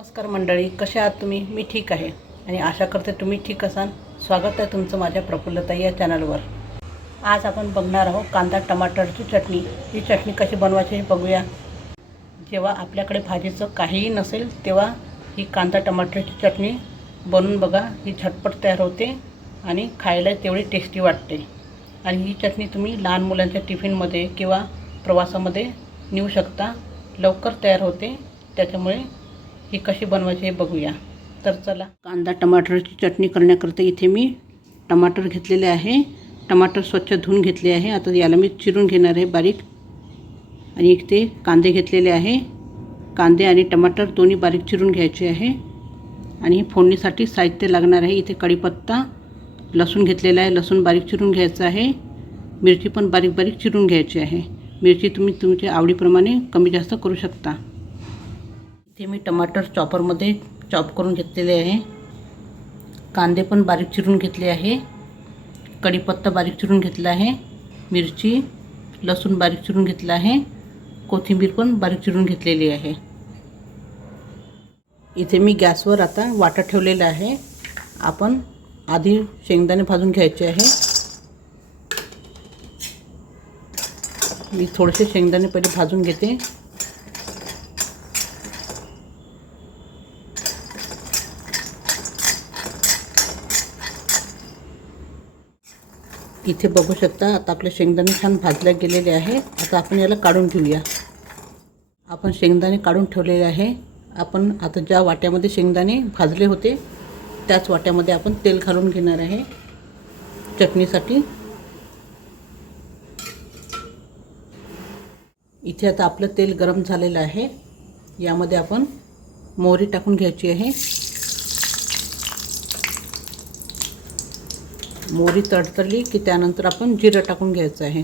नमस्कार मंडळी कसे आहात तुम्ही? मी ठीक आहे आणि आशा करते तुम्ही ठीक असाल. स्वागत आहे तुमचं माझ्या प्रफुल्लताई या चॅनलवर. आज आपण बघणार आहोत कांदा टमाटरची चटणी. ही चटणी कशी बनवायची हे बघूया. जेव्हा आपल्याकडे भाजीचं काहीही नसेल तेव्हा ही कांदा टमाटरची चटणी बनवून बघा. ही झटपट तयार होते आणि खायला तेवढी टेस्टी वाटते. आणि ही चटणी तुम्ही लहान मुलांच्या टिफिनमध्ये किंवा प्रवासामध्ये नेऊ शकता. लवकर तयार होते. त्याच्यामुळे हे कसे बनवायचे हे बघूया. तर चला. कांदा टमाटरची चटणी करण्याकरता इथे मी टमाटर घेतलेले आहे. टमाटर स्वच्छ धुवून घेतले आहे. आता याला मी चिरून घेणार आहे बारीक. आणि इथे कांदे घेतलेले आहे. कांदे आणि टमाटर दोन्ही बारीक चिरून घ्यायचे आहे. आणि फोडणीसाठी साहित्य लागणार आहे. इथे कढीपत्ता लसूण घेतलेला आहे. लसूण बारीक चिरून घ्यायचं आहे. मिरची पण बारीक बारीक चिरून घ्यायची आहे. मिरची तुम्ही तुमच्या आवडीप्रमाणे कमी जास्त करू शकता. इथे मी टमाटर चॉपरमध्ये चॉप करून घेतलेले आहे. कांदे पण बारीक चिरून घेतले आहे. कढीपत्ता बारीक चिरून घेतला आहे. मिरची लसूण बारीक चिरून घेतला आहे. कोथिंबीर पण बारीक चिरून घेतलेली आहे. इथे मी गॅसवर आता वाटा ठेवलेला आहे. आपण आधी शेंगदाणे भाजून घ्यायचे आहे. मी थोडेसे शेंगदाणे पहिले भाजून घेते. इथे बघू शकता आता आपले शेंगदाणे छान भाजल्या गेलेले आहे. आता आपण याला काढून घेऊया. आपण शेंगदाणे काढून ठेवलेले आहे. आपण आता ज्या वाट्यामध्ये शेंगदाणे भाजले होते त्याच वाट्यामध्ये आपण तेल घालून घेणार आहे. चटणीसाठी. इथे आता आपलं तेल गरम झालेलं आहे. यामध्ये आपण मोहरी टाकून घ्यायची आहे. मोहरी तडतडली की त्यानंतर आपण जिरं टाकून घ्यायचं आहे.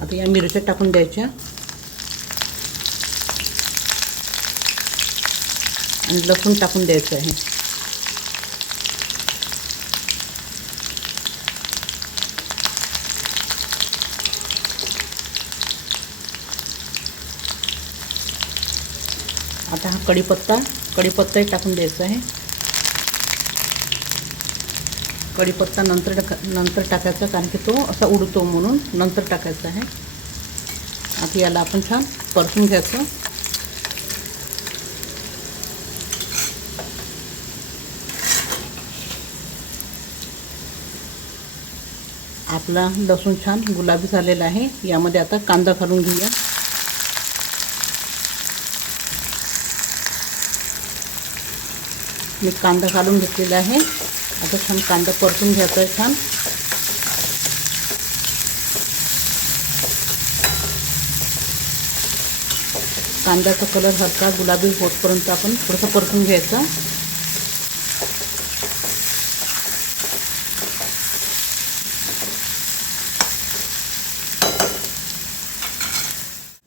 आता या मिरच्या टाकून द्यायच्या. आणि लसूण टाकून द्यायचं आहे. आता हा कढीपत्ता कढीपत्ताही टाकून द्यायचा आहे. कढीपत्ता नंतर टाका नंतर टाकायचा कारण की तो असा उडतो म्हणून नंतर टाकायचा आहे. आता याला आपण छान परतून घ्यायचं. आपला लसूण छान गुलाबी झालेला आहे. यामध्ये आता कांदा घालून घेऊया. मी कांदा घालून घेतलेला आहे. आता छान कांदा परतून घ्यायचा आहे छान. कांद्याचा कलर हलका गुलाबी होतपर्यंत आपण थोडंसं परतून घ्यायचं.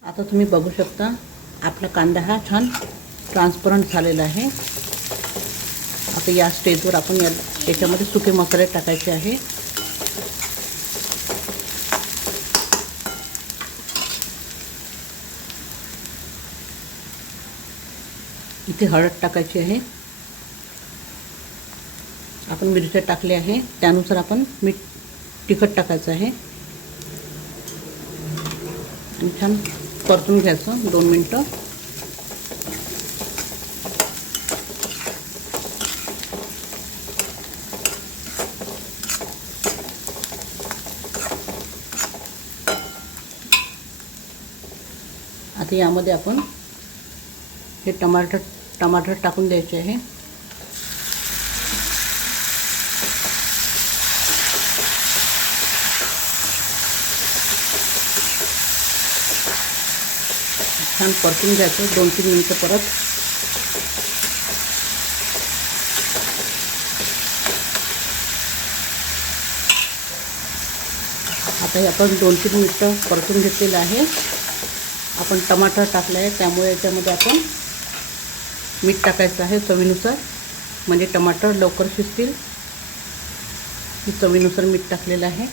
आता तुम्ही बघू शकता आपला कांदा हा छान ट्रान्सपरंट झालेला आहे. आता या स्टेजवर आपण या याच्यामध्ये सुके मसाले टाकायचे आहे. इथे हळद टाकायची आहे. आपण मिरच्या टाकल्या आहे. त्यानुसार आपण मीठ तिखट टाकायचं आहे. आणि छान परतून घ्यायचं दोन मिनटं. आता यामध्ये आपण हे टमाटर टमाटर टाकून द्यायचे आहे. छान परतून घ्यायचं दोन तीन मिनटं परत. आता हे आपण दोन तीन मिनटं परतून घेतलेलं आहे. आपण टमाटर टाकलं आहे त्यामुळे याच्यामध्ये आपण मीठ टाकायचं आहे चवीनुसार. म्हणजे टमाटर लवकर शिजतील. मी चवीनुसार मीठ टाकलेलं आहे.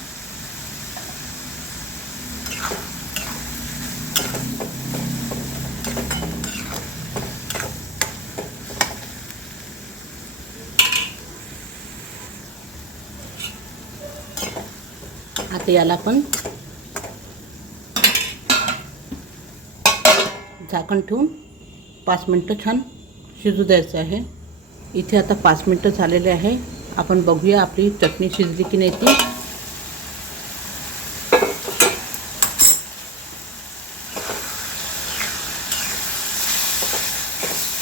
आता याला आपण झाकण ठेवून पाच मिनटं छान शिजू द्यायचं आहे. इथे आता पाच मिनटं झालेले आहे. आपण बघूया आपली चटणी शिजली की नाही ती.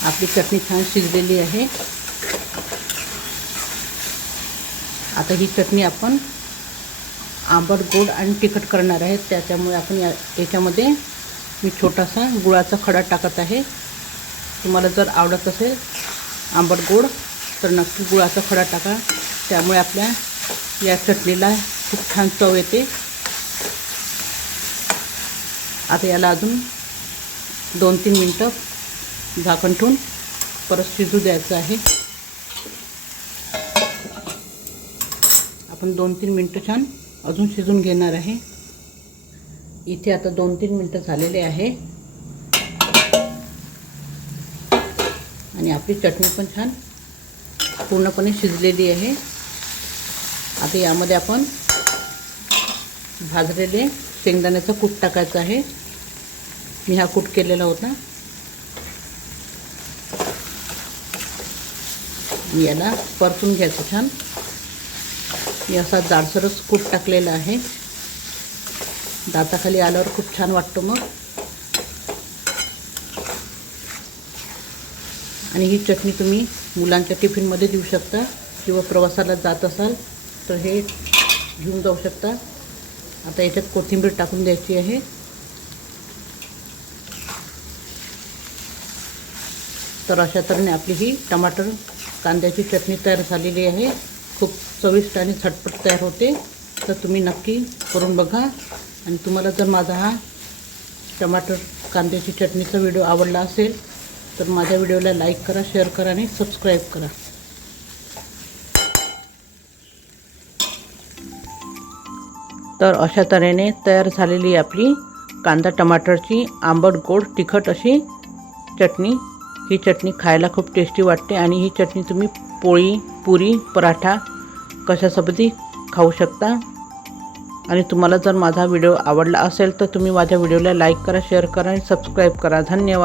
आपली चटणी छान शिजलेली आहे. आता ही चटणी आपण आंबट गोड आणि तिखट करणार आहे. त्याच्यामुळे आपण या याच्यामध्ये मी छोटासा गुळाचा खडा टाकत आहे. तुम्हाला जर आवडत असेल आंबट गोड तर नक्की गुळाचा खडा टाका. त्यामुळे आपल्या या चटणीला खूप छान चव येते. आता याला अजून दोन तीन मिनटं झाकण ठेवून परत शिजू द्यायचं आहे. आपण दोन तीन मिनटं छान अजून शिजून घेणार आहे. इथे आता दोन तीन मिनटं झालेले आहे. आणि आपली चटणी पण छान पूर्णपणे शिजलेली आहे. आता यामध्ये आपण भाजलेले शेंगदाण्याचं कूट टाकायचं आहे. मी हा कूट केलेला होता. याला परतून घ्यायचं छान. मी असा जाडसरच कूट टाकलेला आहे. दाताखाली आल्यावर खूप छान वाटतो मग. आणि ही चटणी तुम्ही मुलांच्या टिफिनमध्ये देऊ शकता किंवा प्रवासाला जात असाल तर हे घेऊन जाऊ शकता. आता याच्यात कोथिंबीर टाकून द्यायची आहे. तर अशा तऱ्हेने आपली ही टमाटर कांद्याची चटणी तयार झालेली आहे. खूप चविष्ट आणि झटपट तयार होते. तर तुम्ही नक्की करून बघा. आणि तुम्हाला जर माझा हा टमाटर कांद्याची चटणीचा व्हिडिओ आवडला असेल तर माझ्या व्हिडिओला लाईक करा शेअर करा आणि सबस्क्राईब करा. तर अशा तऱ्हेने तयार झालेली आपली कांदा टमाटरची आंबट गोड तिखट अशी चटणी. ही चटणी खायला खूप टेस्टी वाटते आणि ही चटणी तुम्ही पोळी पुरी पराठा कशासोबतही खाऊ शकता. आणि तुम्हाला जर माझा व्हिडिओ आवडला असेल तर तुम्ही माझ्या व्हिडिओला लाईक करा शेअर करा आणि सबस्क्राईब करा. धन्यवाद.